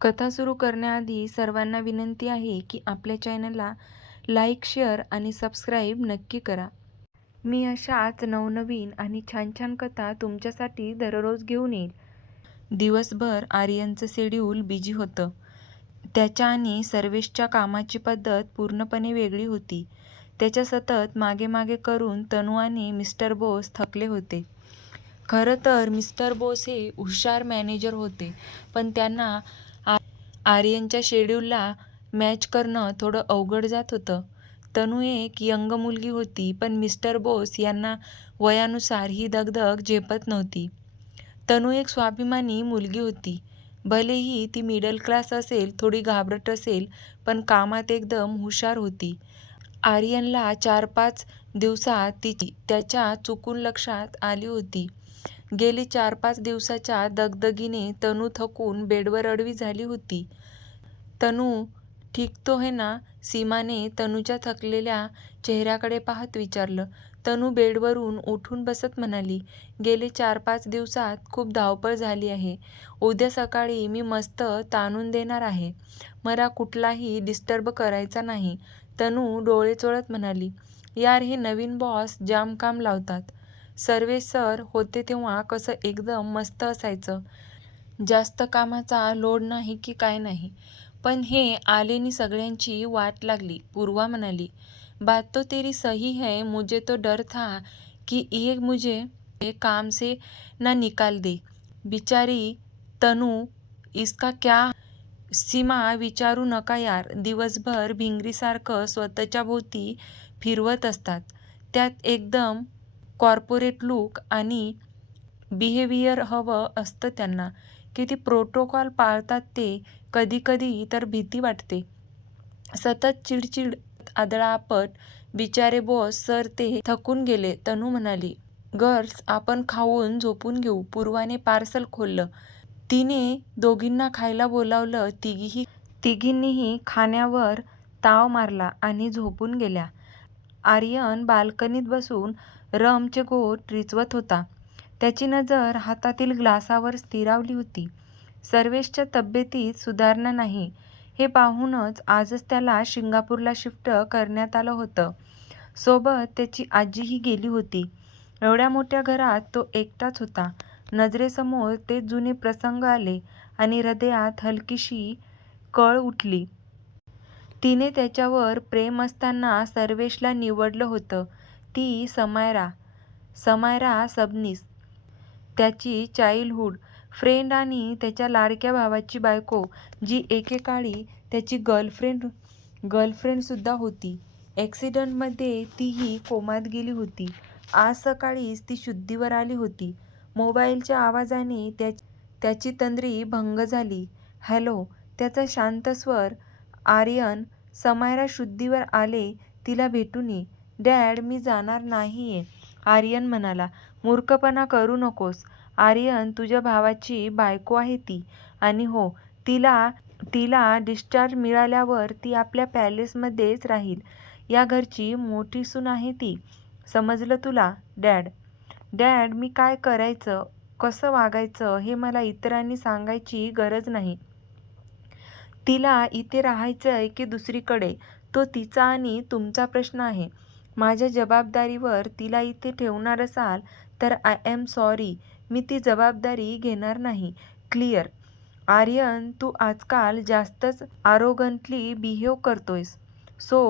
कथा सुरू करण्याआधी सर्वांना विनंती आहे की आपल्या चॅनलला लाईक, शेअर आणि सबस्क्राईब नक्की करा. मी अशाच नवनवीन आणि छान छान कथा तुमच्यासाठी दररोज घेऊन येईल. दिवसभर आर्यनचं शेड्यूल बिझी होतं. त्याच्या आणि सर्वेशच्या कामाची पद्धत पूर्णपणे वेगळी होती. त्याच्या सतत मागे मागे करून तनू आणि मिस्टर बोस थकले होते. खरं तर मिस्टर बोस हे हुशार मॅनेजर होते, पण त्यांना आर्यनच्या शेड्यूलला मॅच करणं थोडं अवघड जात होतं. तनू एक यंग मुलगी होती, पण मिस्टर बोस यांना वयानुसार ही दगदग झेपत नव्हती. तनू एक स्वाभिमानी मुलगी होती. भलेही ती मिडल क्लास असेल, थोडी घाबरट असेल, पण कामात एकदम हुशार होती. आर्यनला 4-5 दिवसात तिची त्याच्या चुकून लक्षात आली होती. गेली 4-5 दिवसाच्या दगदगीने तनू थकून बेडवर आडवी झाली होती. तनू, ठीक तो है ना? सीमाने तनूच्या थकलेल्या चेहऱ्याकडे पाहत विचारलं. तनू बेडवरून उठून बसत म्हणाली, गेले 4-5 दिवसात खूप धावपळ झाली आहे. उद्या सकाळी मी मस्त ताणून देणार आहे. मला कुठलाही डिस्टर्ब करायचा नाही. तनू डोळे चोळत म्हणाली, यार हे नवीन बॉस जाम काम लावतात. सर्वे सर होते तेव्हा कसं एकदम मस्त असायचं. जास्त कामाचा लोड नाही की काय नाही. पण हे आलेनी सगळ्यांची वाट लागली. पूर्वा म्हणाली, बात तो तेरी सही है, मुझे तो डर था कि ये मुझे काम से ना निकाल दे. बिचारी तनू, इसका क्या? सीमा, विचारू नका यार. दिवसभर भिंगरीसारखं स्वतःच्या भोवती फिरवत असतात. त्यात एकदम कॉर्पोरेट लूक आणि बिहेवियर हवं असतं त्यांना. किती प्रोटोकॉल पाळतात ते. कधी कधी तर भीती वाटते. सतत चिडचिड, आदळापट. बिचारे बॉस सर ते थकून गेले. तनू म्हणाली, गर्ल्स आपण खाऊन झोपून घेऊ. पूर्वाने पार्सल खोललं. तिने दोघींना खायला बोलावलं. तिघींनीही खाण्यावर ताव मारला आणि झोपून गेल्या. आर्यन बाल्कनीत बसून रमचे घोट रिचवत होता. त्याची नजर हातातील ग्लासावर स्थिरावली होती. सर्वेशच्या तब्येतीत सुधारणा नाही हे पाहूनच आजच त्याला सिंगापूरला शिफ्ट करण्यात आलं होतं. सोबत त्याची आजीही गेली होती. एवढ्या मोठ्या घरात तो एकटाच होता. नजरेसमोर ते जुने प्रसंग आले आणि हृदयात हलकीशी कळ उठली. तिने त्याच्यावर प्रेम असताना सर्वेशला निवडलं होतं. ती समायरा सबनीस, त्याची चाइल्डहूड फ्रेंड आणि त्याच्या लाडक्या भावाची बायको, जी एकेकाळी त्याची गर्लफ्रेंडसुद्धा होती. ॲक्सिडंटमध्ये तीही कोमात गेली होती. आज सकाळीच ती शुद्धीवर आली होती. मोबाईलच्या आवाजाने त्याची तंद्री भंग झाली. हॅलो, त्याचा शांत स्वर. आर्यन, समायरा शुद्धीवर आले, तिला भेटून ये. डॅड, मी जाणार नाहीये, आर्यन म्हणाला. मूर्खपणा करू नकोस आर्यन, तुझ्या भावाची बायको आहे ती. आणि हो, तिला डिस्चार्ज मिळाल्यावर ती आपल्या पॅलेसमध्येच राहील. या घरची मोठी सून आहे ती. समजलं तुला? डॅड, मी काय करायचं, कसं वागायचं हे मला इतरांनी सांगायची गरज नाही. तिला इथे राहायचंय की दुसरीकडे, तो तिचा आणि तुमचा प्रश्न आहे. माझ्या जबाबदारीवर तिला इथे ठेवणार असाल तर आय एम सॉरी, मी ती जबाबदारी घेणार नाही. क्लिअर? आर्यन, तू आजकाल जास्तच आरोगंटली बिहेव करतोयस. So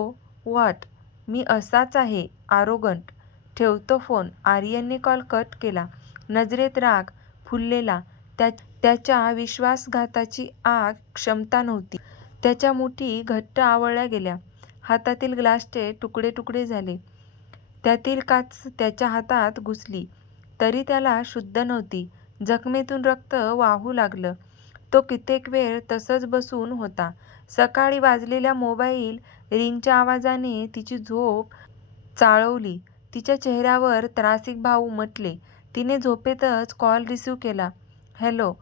what? मी असाच आहे, आरोगंट. ठेवतो फोन. आर्यनने कॉल कट केला. नजरेत राग फुललेला. त्याच्या विश्वासघाताची आग क्षमता नव्हती. त्याच्या मुठी घट्ट आवळल्या गेल्या. हातातील ग्लासचे तुकडे तुकडे झाले. त्यातील काच त्याच्या हातात घुसली, तरी त्याला शुद्ध नव्हती. जखमेतून रक्त वाहू लागलं. तो कित्येक वेळ तसंच बसून होता. सकाळी वाजलेल्या मोबाईल रिंगच्या आवाजाने तिची झोप चाळवली. तिच्या चेहऱ्यावर त्रासिक भाव उमटले. तिने झोपेतच कॉल रिसीव्ह केला. हॅलो,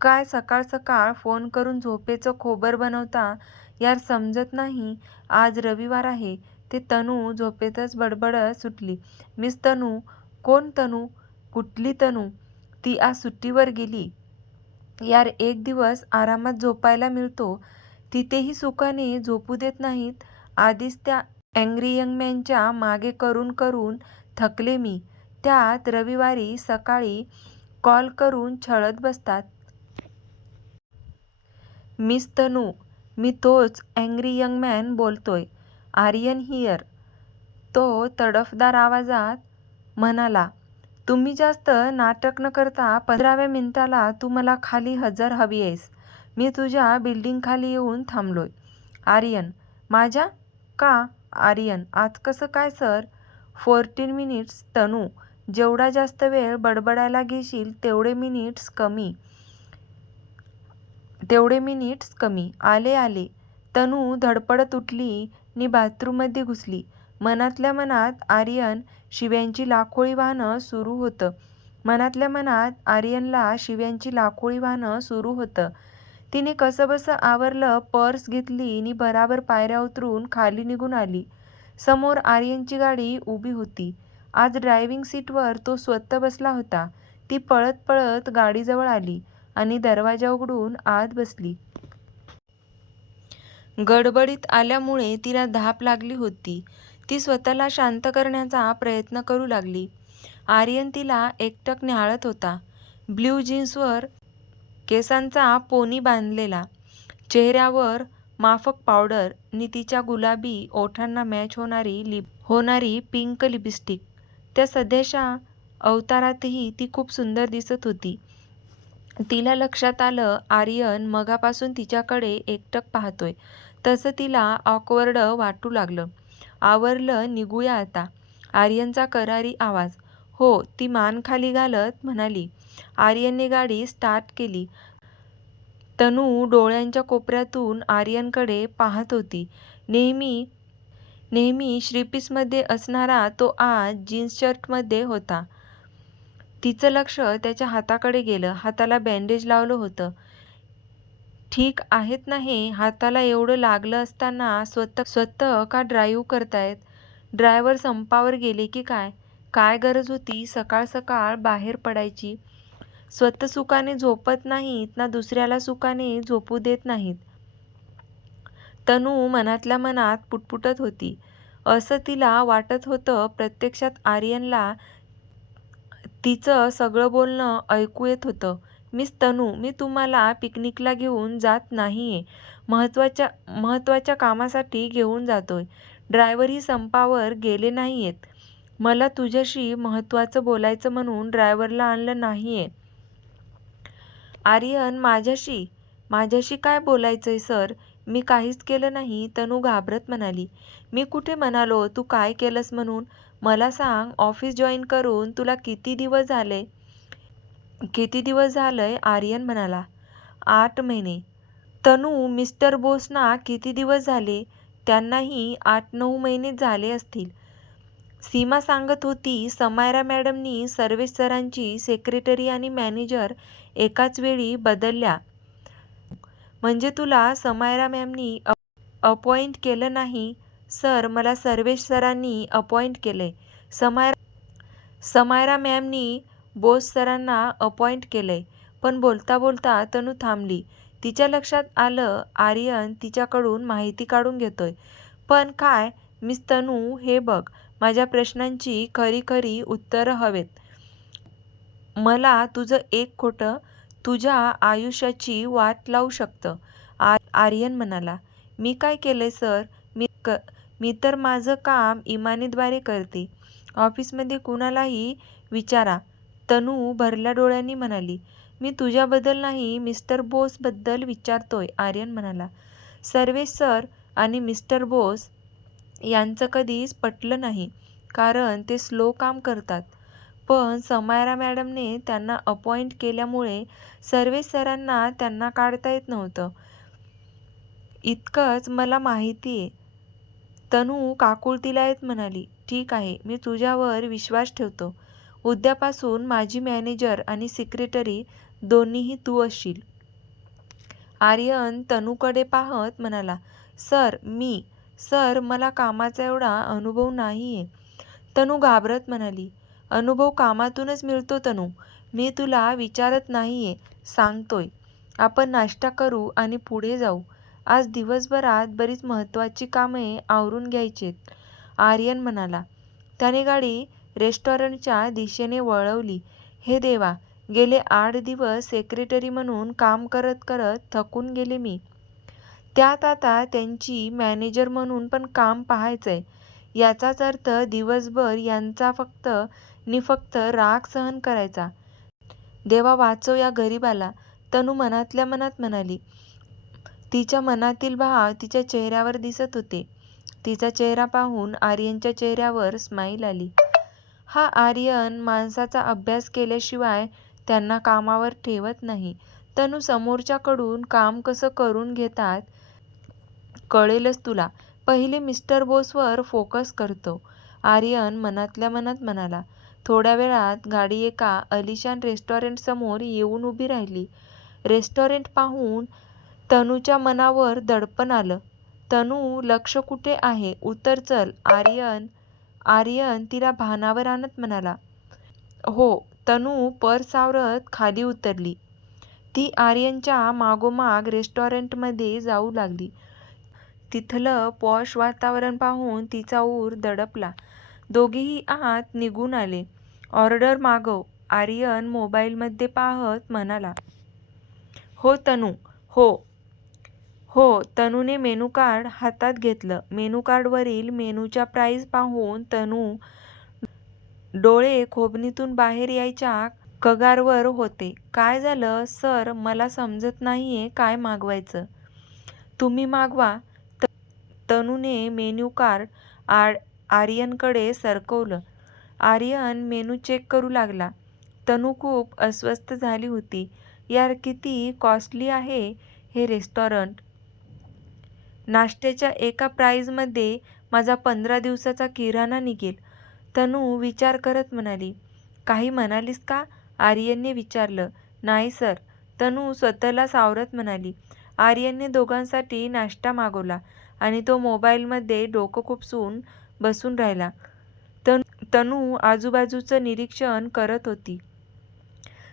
काय सकाळ सकाळ फोन करून झोपेचं खोबर बनवता यार, समजत नाही. आज रविवार आहे. ते तनू झोपेतच बडबडत सुटली. मिस तनू? कोण तनू? कुठली तनू? ती आज सुट्टीवर गेली. यार, एक दिवस आरामात झोपायला मिळतो, तिथेही सुखाने झोपू देत नाहीत. आधीच त्या अँग्री यंग मॅनच्या मागे करून करून थकले मी. त्यात रविवारी सकाळी कॉल करून छळत बसतात. मिस तनू, मी तोच अँग्री यंग मॅन बोलतोय. आर्यन हियर. तो तडफदार आवाजात म्हणाला. तुम्ही जास्त नाटक न करता 15व्या मिनिटाला तू मला खाली हजर हवी आहेस. मी तुझ्या बिल्डिंगखाली येऊन थांबलोय. आर्यन, माझ्या? का? आर्यन, आज कसं काय सर? 14 मिनिट्स तनू, जेवढा जास्त वेळ बडबडायला घेशील तेवढे मिनिट्स कमी. आले आले. तनू धडपडत उठली नि बाथरूममध्ये घुसली. मनातल्या मनात आर्यन शिव्यांची लाखोळी वाहणं सुरू होतं. मनातल्या मनात आर्यनला शिव्यांची लाखोळी वाहणं सुरू होतं. तिने कसंबसं आवरलं, पर्स घेतली नि भराभर पायऱ्या उतरून खाली निघून आली. समोर आर्यनची गाडी उभी होती. आज ड्रायव्हिंग सीटवर तो स्वतः बसला होता. ती पळत पळत गाडीजवळ आली आणि दरवाजा उघडून आत बसली. गडबडीत आल्यामुळे तिला धाप लागली होती. ती स्वतःला शांत करण्याचा प्रयत्न करू लागली. आर्यन तिला एकटक न्याहाळत होता. ब्ल्यू जीन्सवर केसांचा पोनी बांधलेला, चेहऱ्यावर माफक पावडर नि तिच्या गुलाबी ओठांना मॅच होणारी पिंक लिपस्टिक. त्या सध्याच्या अवतारातही ती खूप सुंदर दिसत होती. तिला लक्षात आलं, आर्यन मगापासून तिच्याकडे एकटक पाहतोय. तसं तिला ऑकवर्ड वाटू लागलं. आवरलं, निघूया आता. आर्यनचा करारी आवाज. हो, ती मान खाली घालत म्हणाली. आर्यनने गाडी स्टार्ट केली. तनू डोळ्यांच्या कोपऱ्यातून आर्यनकडे पाहत होती. नेहमी श्रीपीसमध्ये असणारा तो आज जीन्स शर्टमध्ये होता. तिचं लक्ष त्याच्या हाताकडे गेलं. हाताला बँडेज लावलं होतं. ठीक आहेत ना हे? हाताला एवढं लागलं असताना स्वतः का ड्राईव्ह करतायत? ड्रायव्हर संपावर गेले की काय? काय गरज होती सकाळ सकाळ बाहेर पडायची? स्वतः सुखाने झोपत नाहीत ना दुसऱ्याला सुखाने झोपू देत नाहीत. तनू मनातल्या मनात पुटपुटत होती. असं तिला वाटत होतं प्रत्यक्षात आर्यनला तिचं सगळं बोलणं ऐकू येत होतं. मिस तनू, मी तुम्हाला पिकनिकला घेऊन जात नाहीये. महत्त्वाच्या कामासाठी घेऊन जातोय. ड्रायव्हरही संपावर गेले नाहीयेत. मला तुझ्याशी महत्त्वाचं बोलायचं म्हणून ड्रायव्हरला आणलं नाहीये. आर्यन, माझ्याशी काय बोलायचंय सर? मी काहीच केलं नाही, तनू घाबरत म्हणाली. मी कुठे म्हणालो तू काय केलंस म्हणून? मला सांग, ऑफिस जॉईन करून तुला किती दिवस झालंय? आर्यन म्हणाला. 8 महिने. तनू, मिस्टर बोसना किती दिवस झाले? त्यांनाही 8-9 महिने झाले असतील. सीमा सांगत होती, समायरा मॅडमनी सर्वेश सरांची सेक्रेटरी आणि मॅनेजर एकाच वेळी बदलल्या. म्हणजे तुला समायरा मॅमनी अपॉइंट केलं नाही? सर, मला सर्वेश सरांनी अपॉइंट केलंय. समायरा मॅमनी बोस सरांना अपॉइंट केलंय. पण बोलता बोलता तनू थांबली. तिच्या लक्षात आलं, आर्यन तिच्याकडून माहिती काढून घेतोय. पण काय? मिस तनू, हे बघ, माझ्या प्रश्नांची खरी उत्तरं हवेत. मला तुझं एक खोटं तुझ्या आयुष्याची वाट लावू शकतं. आर्यन म्हणाला. मी काय केलंय सर? मी तर माझं काम इमानीद्वारे करते. ऑफिसमध्ये कुणालाही विचारा. तनू भरल्या डोळ्यांनी म्हणाली. मी तुझ्याबद्दल नाही, मिस्टर बोसबद्दल विचारतोय. आर्यन म्हणाला. सर्वेश सर आणि मिस्टर बोस यांचं कधीच पटलं नाही, कारण ते स्लो काम करतात. पण समायरा मॅडमने त्यांना अपॉइंट केल्यामुळे सर्वेश सरांना त्यांना काढता येत नव्हतं. इतकंच मला माहितीये. तनू काकुळतीला येत म्हणाली. ठीक आहे, मी तुझ्यावर विश्वास ठेवतो. उद्यापासून माझी मॅनेजर आणि सेक्रेटरी दोन्हीही तू असशील. आर्यन तनूकडे पाहत म्हणाला. सर, मला कामाचा एवढा अनुभव नाहीये. तनू घाबरत म्हणाली. अनुभव कामातूनच मिळतो तनू. मी तुला विचारत नाहीये, सांगतोय. आपण नाश्ता करू आणि पुढे जाऊ. आज दिवसभरात बरीच महत्त्वाची कामे आवरून घ्यायचेत, आर्यन म्हणाला. त्याने गाडी रेस्टॉरंटच्या दिशेने वळवली. हे देवा, गेले 8 दिवस सेक्रेटरी म्हणून काम करत करत थकून गेले मी. त्यात आता त्यांची मॅनेजर म्हणून पण काम पाहायचंय. याचाच अर्थ दिवसभर यांचा फक्त नि फक्त राग सहन करायचा. देवा वाचव या गरीबाला, तनू मनातल्या मनात म्हणाली. तिच्या मनातील भाव तिच्या चेहऱ्यावर दिसत होते. तिचा चेहरा पाहून आर्यनच्या चेहऱ्यावर स्माईल आली. हा आर्यन माणसाचा अभ्यास केल्याशिवाय त्यांना कामावर ठेवत नाही. तनू, समोरच्याकडून काम कसं करून घेतात कळेलच तुला. पहिले मिस्टर बोसवर फोकस करतो, आर्यन मनातल्या मनात म्हणाला. थोड्या वेळात गाडी एका आलिशान रेस्टॉरंटसमोर येऊन उभी राहिली. रेस्टॉरंट पाहून तनूच्या मनावर दडपण आलं. तनू, लक्ष कुठे आहे? उतर चल, आर्यन तिला भानावर आणत म्हणाला. हो. तनू पर्स आवरत खाली उतरली. ती आर्यनच्या मागोमाग रेस्टॉरंटमध्ये जाऊ लागली. तिथलं पॉश वातावरण पाहून तिचा ऊर दडपला. दोघेही आत निघून आले. ऑर्डर मागव, आर्यन मोबाईलमध्ये पाहत म्हणाला. हो तनू. हो. तनूने मेनू कार्ड हातात घेतलं. मेनू कार्डवरील मेनूच्या प्राईस पाहून तनू डोळे खोबणीतून बाहेर यायच्या कगारवर होते. काय झालं सर, मला समजत नाहीये काय मागवायचं. तुम्ही मागवा. तनूने मेन्यू कार्ड आर्यनकडे सरकवलं. आर्यन मेनू चेक करू लागला. तनू खूप अस्वस्थ झाली होती. यार, किती कॉस्टली आहे हे रेस्टॉरंट. नाश्त्याच्या एका प्राईजमध्ये माझा 15 दिवसाचा किराणा निघेल. तनू विचार करत म्हणाली. काही म्हणालीस का? आर्यनने विचारलं. नाही सर, तनू स्वतःला सावरत म्हणाली. आर्यनने दोघांसाठी नाश्ता मागवला आणि तो मोबाईलमध्ये डोकं खुपसून बसून राहिला. तनू आजूबाजूचं निरीक्षण करत होती.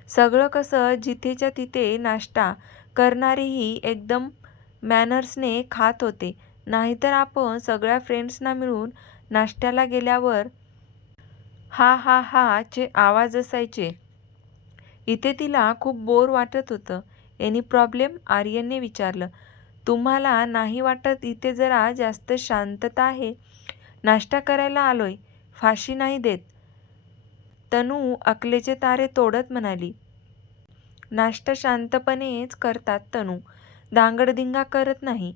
सगळं कसं जिथेच्या तिथे नाश्ता करणारेही एकदम मॅनर्सने खात होते. नाहीतर आपण सगळ्या फ्रेंड्सना मिळून नाश्त्याला गेल्यावर हा हा हा चे आवाज असायचे. इथे तिला खूप बोर वाटत होतं. Any problem? आर्यनने विचारलं. तुम्हाला नाही वाटत इथे जरा जास्त शांतता आहे? नाश्ता करायला आलोय, फाशी नाही देत, तनू अकलेचे तारे तोडत म्हणाली. नाश्ता शांतपणेच करतात तनू, दांगडधिंगा करत नाही,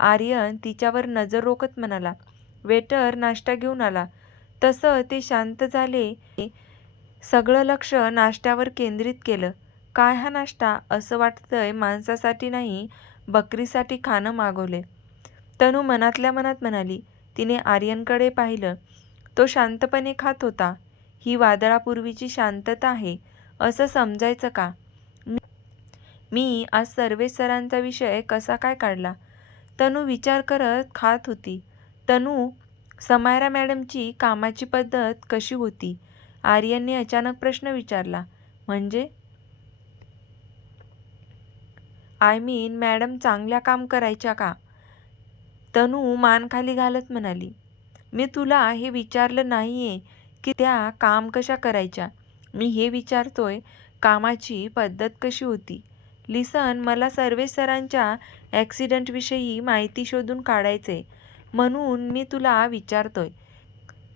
आर्यन तिच्यावर नजर रोखत म्हणाला. वेटर नाश्ता घेऊन आला. तसं ते शांत झाले. सगळं लक्ष नाश्त्यावर केंद्रित केलं. काय हा नाश्ता? असं वाटतंय माणसासाठी नाही, बकरीसाठी खाणं मागवले, तनू मनातल्या मनात म्हणाली. तिने आर्यनकडे पाहिलं. तो शांतपणे खात होता. ही वादळापूर्वीची शांतता आहे असं समजायचं का? मी आज सर्वेश सरांचा विषय कसा काय काढला? तनू विचार करत खात होती. तनू, समायरा मॅडमची कामाची पद्धत कशी होती? आर्यनने अचानक प्रश्न विचारला. म्हणजे? आय मीन, मॅडम चांगल्या काम करायच्या का? तनू मान खाली घालत म्हणाली. मी तुला हे विचारलं नाहीये की त्या काम कशा करायच्या. मी हे विचारतोय कामाची पद्धत कशी होती. लिसन, मला सर्वेश सरांच्या ॲक्सिडेंटविषयी माहिती शोधून काढायचंय म्हणून मी तुला विचारतोय,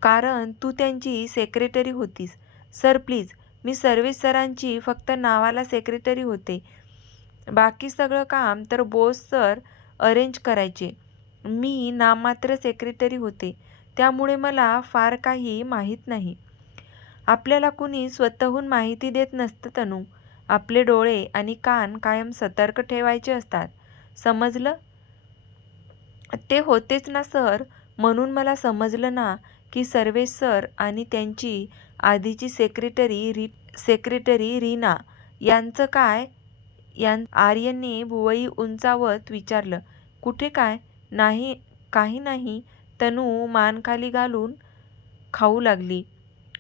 कारण तू त्यांची सेक्रेटरी होतीस. सर प्लीज, मी सर्वेश सरांची फक्त नावाला सेक्रेटरी होते. बाकी सगळं काम तर बोस सर अरेंज करायचे. मी नाममात्र सेक्रेटरी होते, त्यामुळे मला फार काही माहीत नाही. आपल्याला कुणी स्वतःहून माहिती देत नसतं तनू. आपले डोळे आणि कान कायम सतर्क ठेवायचे असतात, समजलं? ते होतेच ना सर, म्हणून मला समजलं ना की सर्वेश सर आणि त्यांची आधीची सेक्रेटरी रीना यांचं काय? आर्यनने भुवई उंचावत विचारलं. कुठे काय? नाही, काही नाही, तनू मान खाली घालून खाऊ लागली.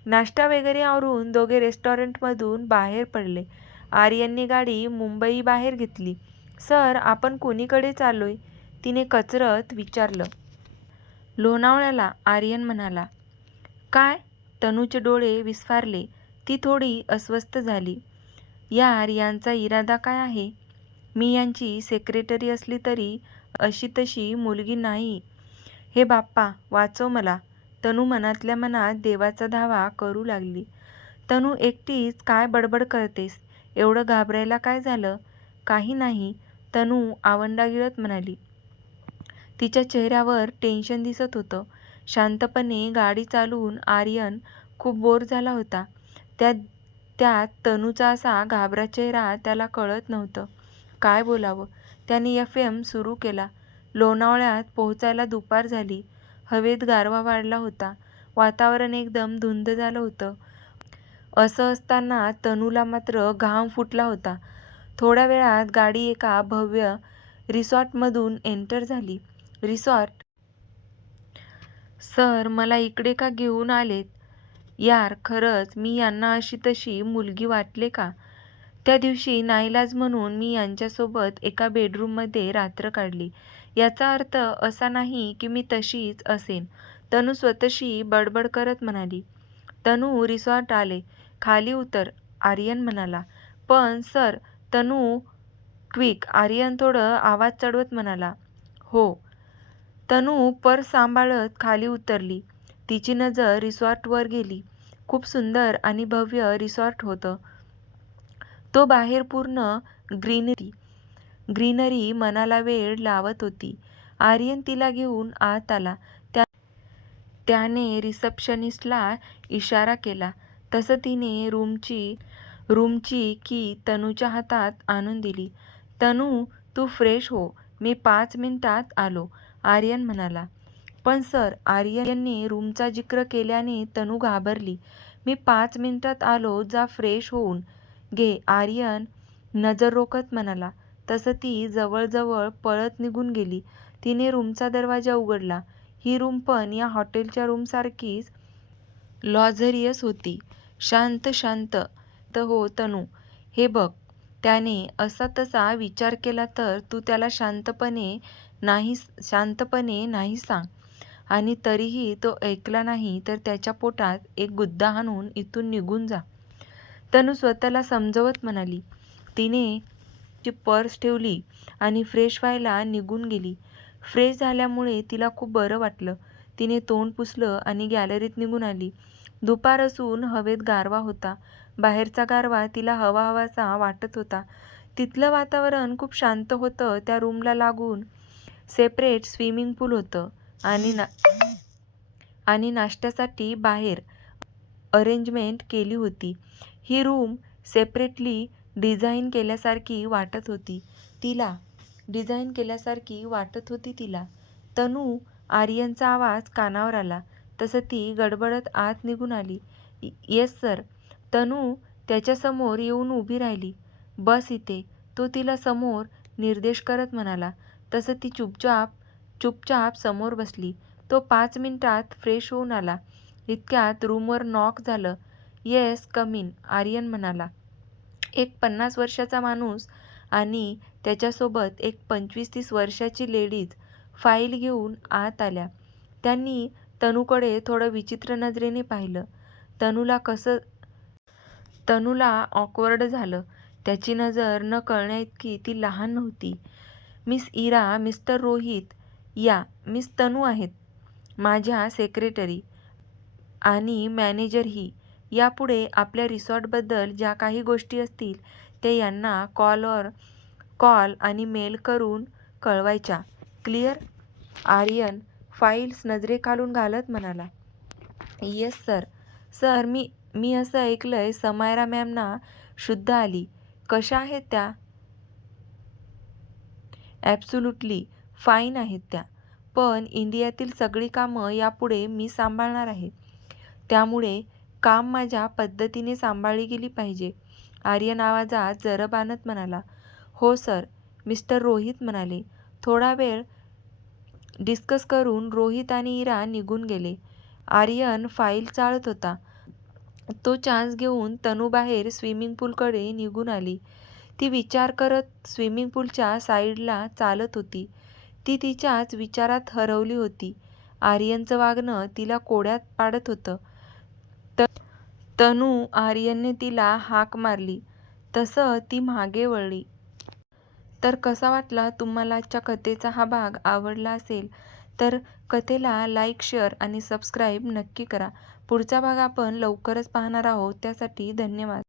नाश्ता वगैरे आवरून दोघे रेस्टॉरंटमधून बाहेर पडले. आर्यनने गाडी मुंबई बाहेर घेतली. सर, आपण कोणीकडे चाललोय? तिने कचरत विचारलं. लोणावळ्याला, आर्यन म्हणाला. काय? तनूचे डोळे विस्फारले. ती थोडी अस्वस्थ झाली. यार, यांचा इरादा काय आहे? मी यांची सेक्रेटरी असली तरी अशी तशी मुलगी नाही. हे बाप्पा, वाचव मला. तनू मनातल्या मनात देवाचा धावा करू लागली. तनू, एकटीच काय बडबड करतेस? एवढं घाबरायला काय झालं? काही नाही, तनू आवंडा गिळत म्हणाली. तिच्या चेहऱ्यावर टेन्शन दिसत होतं. शांतपणे गाडी चालवून आर्यन खूप बोर झाला होता. त्यात तनूचा असा घाबरा चेहरा त्याला कळत नव्हतं. काय बोलावं? त्याने FM सुरू केला. लोणावळ्यात पोहोचायला दुपार झाली. हवेत गारवा वाढला होता. वातावरण एकदम धुंद झालं होतं. असं असताना तनूला मात्र घाम फुटला होता. थोड्या वेळात गाडी एका भव्य रिसॉर्टमधून एंटर झाली. रिसॉर्ट? सर, मला इकडे का घेऊन आलेत? यार, खरंच मी यांना अशी तशी मुलगी वाटले का? त्या दिवशी नाईलाज म्हणून मी यांच्यासोबत एका बेडरूममध्ये रात्र काढली. याचा अर्थ असा नाही की मी तशीच असेन, तनू स्वतःशी बडबड करत म्हणाली. तनू, रिसॉर्ट आले. खाली उतर, आर्यन म्हणाला. पण सर, तनू, क्विक, आर्यन थोडं आवाज चढवत म्हणाला. हो. तनू पर्स सांभाळत खाली उतरली. तिची नजर रिसॉर्टवर गेली. खूप सुंदर आणि भव्य रिसॉर्ट होतं. तो बाहेर पूर्ण ग्रीनरी मनाला वेड लावत होती. आर्यन तिला घेऊन आत आला. त्याने रिसेप्शनिस्टला इशारा केला. तसं तिने रूमची की तनूच्या हातात आणून दिली. तनू, तू फ्रेश हो, मी 5 मिनिटात आलो, आर्यन म्हणाला. पण सर, आर्यनने रूमचा जिक्र केल्याने तनू घाबरली. मी 5 मिनिटात आलो, जा फ्रेश होऊन घे, आर्यन नजर रोखत म्हणाला. तसं ती जवळजवळ पळत निघून गेली. तिने रूमचा दरवाजा उघडला. ही रूम पण या हॉटेलच्या रूमसारखीच लॉझरियस होती. शांत शांत. हो तनू, हे बघ. त्याने असा तसा विचार केला तर तू त्याला शांतपणे नाही सांग. आणि तरीही तो ऐकला नाही तर त्याच्या पोटात एक गुद्दा हाणून इथून निघून जा, तनू स्वतःला समजवत म्हणाली. तिने ची पर्स ठेवली आणि फ्रेश व्हायला निघून गेली. फ्रेश झाल्यामुळे तिला खूप बरं वाटलं. तिने तोंड पुसलं आणि गॅलरीत निघून आली. दुपार असून हवेत गारवा होता. बाहेरचा गारवा तिला हवाहवासा वाटत होता. तिथलं वातावरण खूप शांत होतं. त्या रूमला लागून सेपरेट स्विमिंग पूल होतं आणि नाश्त्यासाठी बाहेर अरेंजमेंट केली होती. ही रूम सेपरेटली डिझाईन केल्यासारखी वाटत होती तिला. तनू, आर्यनचा आवाज कानावर आला. तसं ती गडबडत आत निघून आली. Yes sir. तनू त्याच्यासमोर येऊन उभी राहिली. बस इथे, तो तिला समोर निर्देश करत म्हणाला. तसं ती चुपचाप समोर बसली. तो 5 मिनिटात फ्रेश होऊन आला. इतक्यात रूमवर नॉक झालं. येस, कम इन, आर्यन म्हणाला. एक 50 वर्षाचा माणूस आणि त्याच्यासोबत एक 25-30 वर्षाची लेडीज फाईल घेऊन आत आल्या. त्यांनी तनूकडे थोडं विचित्र नजरेने पाहिलं. तनूला ऑकवर्ड झालं. त्याची नजर न कळण्याइतकी ती लहान नव्हती. मिस इरा, मिस्टर रोहित, या मिस तनू आहेत, माझ्या सेक्रेटरी आणि मॅनेजरही. यापुढे आपल्या रिसॉर्टबद्दल ज्या काही गोष्टी असतील त्या यांना कॉल आणि मेल करून कळवायच्या. क्लिअर? आर्यन फाईल्स नजरेखालून घालत म्हणाला. Yes sir. सर, मी असं ऐकलंय समायरा मॅमना शुद्ध आली. कशा आहेत त्या? ॲब्सोल्युटली फाईन आहेत त्या. पण इंडियातील सगळी कामं यापुढे मी सांभाळणार आहे. त्यामुळे काम माझ्या पद्धतीने सांभाळली गेली पाहिजे, आर्यन आवाजात जरब आणत म्हणाला. हो सर, मिस्टर रोहित म्हणाले. थोडा वेळ डिस्कस करून रोहित आणि इरा निघून गेले. आर्यन फाईल चाळत होता. तो चान्स घेऊन तनू बाहेर स्विमिंग पूलकडे निघून आली. ती विचार करत स्विमिंग पूलच्या साईडला चालत होती. ती तिच्याच विचारात हरवली होती. आर्यनचं वागणं तिला कोड्यात पाडत होतं. तनू आर्यनने तिला हाक मारली तसं ती मागे वळली. तर कसा वाटला तुम्हाला आजच्या कथेचा हा भाग? आवडला असेल तर कथेला लाईक, शेअर आणि सबस्क्राईब नक्की करा. पुढचा भाग आपण लवकरच पाहणार आहोत. त्यासाठी धन्यवाद.